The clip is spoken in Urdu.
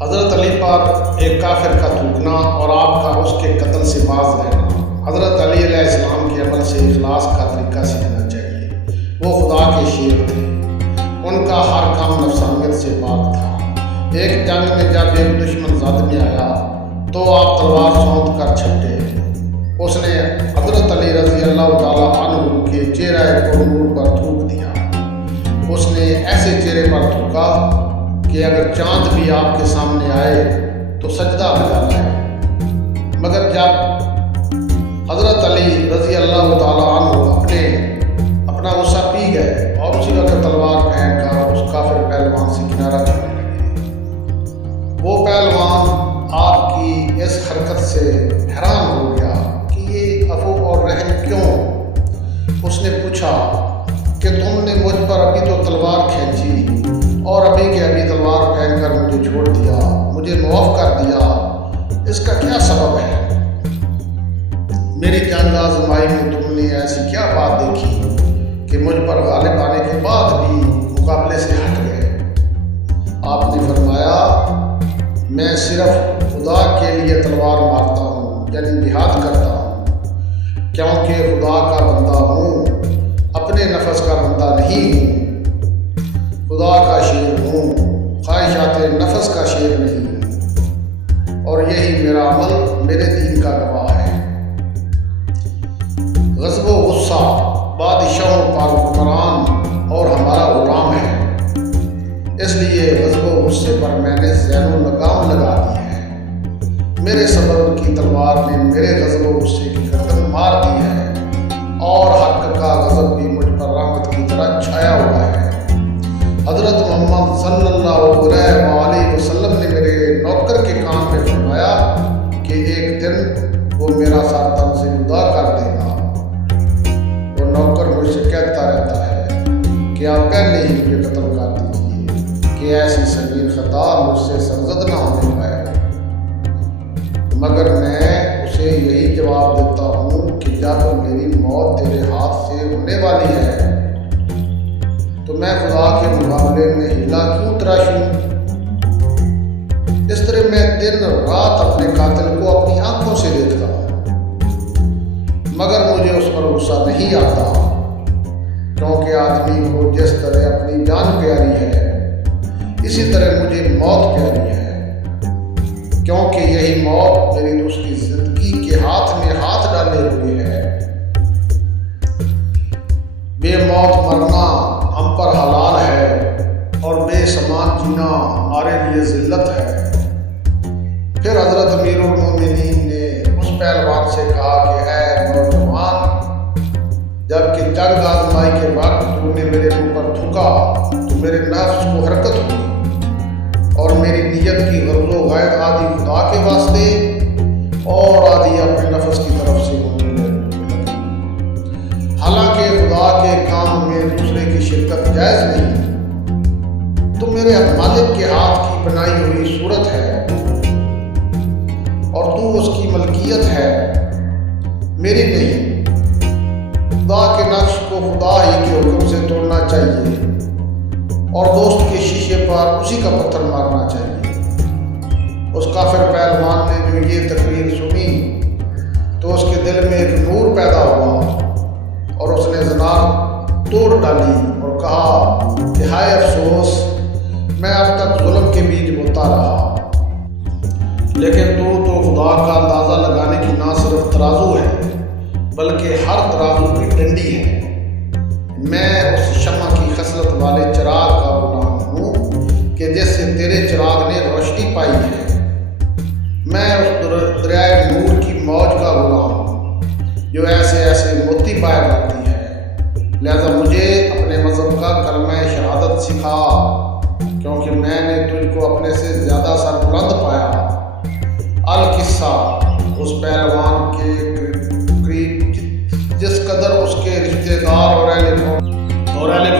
حضرت علی پر ایک کافر کا تھوکنا اور آپ کا اس کے قتل سے باز رہنا۔ حضرت علی علیہ السلام کے عمل سے اخلاص کا طریقہ سیکھنا چاہیے۔ وہ خدا کے شیر تھے، ان کا ہر کام نفسانیت سے پاک تھا۔ ایک جنگ میں جب ایک دشمن زد میں آیا تو آپ تلوار سونت کر چھٹے۔ اس نے حضرت علی رضی اللہ تعالیٰ عنہ کے چہرہ پرنور پر تھوک دیا۔ اس نے ایسے چہرے پر تھوکا کہ اگر چاند بھی آپ کے سامنے آئے تو سجدہ ہو جاتا ہے۔ مگر جب حضرت علی رضی اللہ تعالیٰ عنہ اپنا غصہ پی گئے اور اسی وقت تلوار پھینک کر اس کافر پہلوان سے کنارہ کرنے لگے۔ وہ پہلوان آپ کی اس حرکت سے حیران ہو گیا کہ یہ عفو اور رحم کیوں؟ اس نے پوچھا کہ تم نے مجھ پر ابھی تو تلوار کھینچی اور ابھی کے ابھی تلوار پھینک کر مجھے چھوڑ دیا، مجھے معاف کر دیا، اس کا کیا سبب ہے؟ میری جنگ آزمائی میں تم نے ایسی کیا بات دیکھی کہ مجھ پر غالب آنے کے بعد بھی مقابلے سے ہٹ گئے؟ آپ نے فرمایا، میں صرف خدا کے لیے تلوار مارتا ہوں، یعنی جہاد کرتا ہوں، کیونکہ خدا کا بندہ ہوں، اپنے نفس کا بندہ نہیں ہوں، خدا کا شیر ہوں، خواہشات نفس کا شیر نہیں ہوں، اور یہی میرا عمل میرے دین کا گواہ ہے۔ غضب و غصہ بادشاہوں پر حکمران اور ہمارا غلام ہے، اس لیے غضب و غصے پر میں نے زین و لگام لگا دی ہے۔ میرے صبر کی تلوار نے میرے غضب و غصے کی گردن مار دی ہے، اور حق کا غضب بھی مجھ پر رحمت کی طرح چھایا ہوا ہے۔ حضرت محمد صلی اللہ علیہ وسلم نے میرے نوکر کے کان میں فرمایا کہ ایک دن وہ میرا سر تن سے جدا کر دے گا۔ وہ نوکر مجھ سے کہتا رہتا ہے کہ آپ پہلے ہی مجھے قتل کر دیجیے کہ ایسی سنگین خطا مجھ سے سرزد نہ ہونے پائے، مگر میں اسے یہی جواب دیتا ہوں کہ جب میری موت تیرے ہاتھ سے ہونے والی ہے تو میں خدا کے مقابلے میں ہیلا کیوں تراشوں؟ اس طرح میں دن رات اپنے قاتل کو اپنی آنکھوں سے دیکھتا ہوں، مگر مجھے اس پر غصہ نہیں آتا، کیونکہ آدمی کو جس طرح اپنی جان پیاری ہے اسی طرح مجھے موت پیاری ہے، کیونکہ یہی موت میری دوسری زندگی کے ہاتھ میں ہاتھ ڈالے ہوئے ہے۔ بے موت مرنا ہم پر حلال ہے اور بے سامان جینا ہمارے لیے ذلت ہے۔ پھر حضرت امیر المومنین نے اس پہلوان سے کہا کہ اے نوجوان، جب کہ جنگ آزمائی کے وقت تو نے میرے منہ پر تھوکا تو میرے نفس کو حرکت ہوئی اور میری نیت کی غرض و غائب آدھی خدا کے واسطے اور آدھی اپنے نفس کی طرف سے ہونے لگی۔ حالانکہ خدا کے کام میں دوسرے کی شرکت جائز نہیں، تو میرے مالک کے ہاتھ کی بنائی ہوئی صورت ہے اور تو اس کی ملکیت ہے، میری نہیں۔ خدا کے نقش کو خدا ہی کے حکم سے توڑنا چاہیے اور دوست کے شیشے پر اسی کا پتھر مارنا چاہیے۔ اس کافر پہلوان نے جو یہ تقریر سنی تو اس کے دل میں ایک نور پیدا ہوا اور اس نے زنار توڑ ڈالی اور کہا کہ ہائے افسوس، میں اب تک ظلم کے بیج بوتا رہا، لیکن تو خدا کا اندازہ لگانے کی نہ صرف ترازو ہے بلکہ ہر ترازو کی ڈنڈی ہے۔ میں اس شمع کی خصلت والے چراغ کا غلام ہوں کہ جس سے تیرے چراغ نے روشنی پائی ہے۔ میں اس دریائے نور کی موج کا غلام ہوں جو ایسے ایسے موتی باہر لاتی ہے، لہذا مجھے اپنے مذہب کا کلمہ شہادت سکھا، کیونکہ میں نے تجھ کو اپنے سے زیادہ سربلند پایا۔ القصہ اس پہلوان کے قریب جس قدر اس کے رشتہ دار اور اہل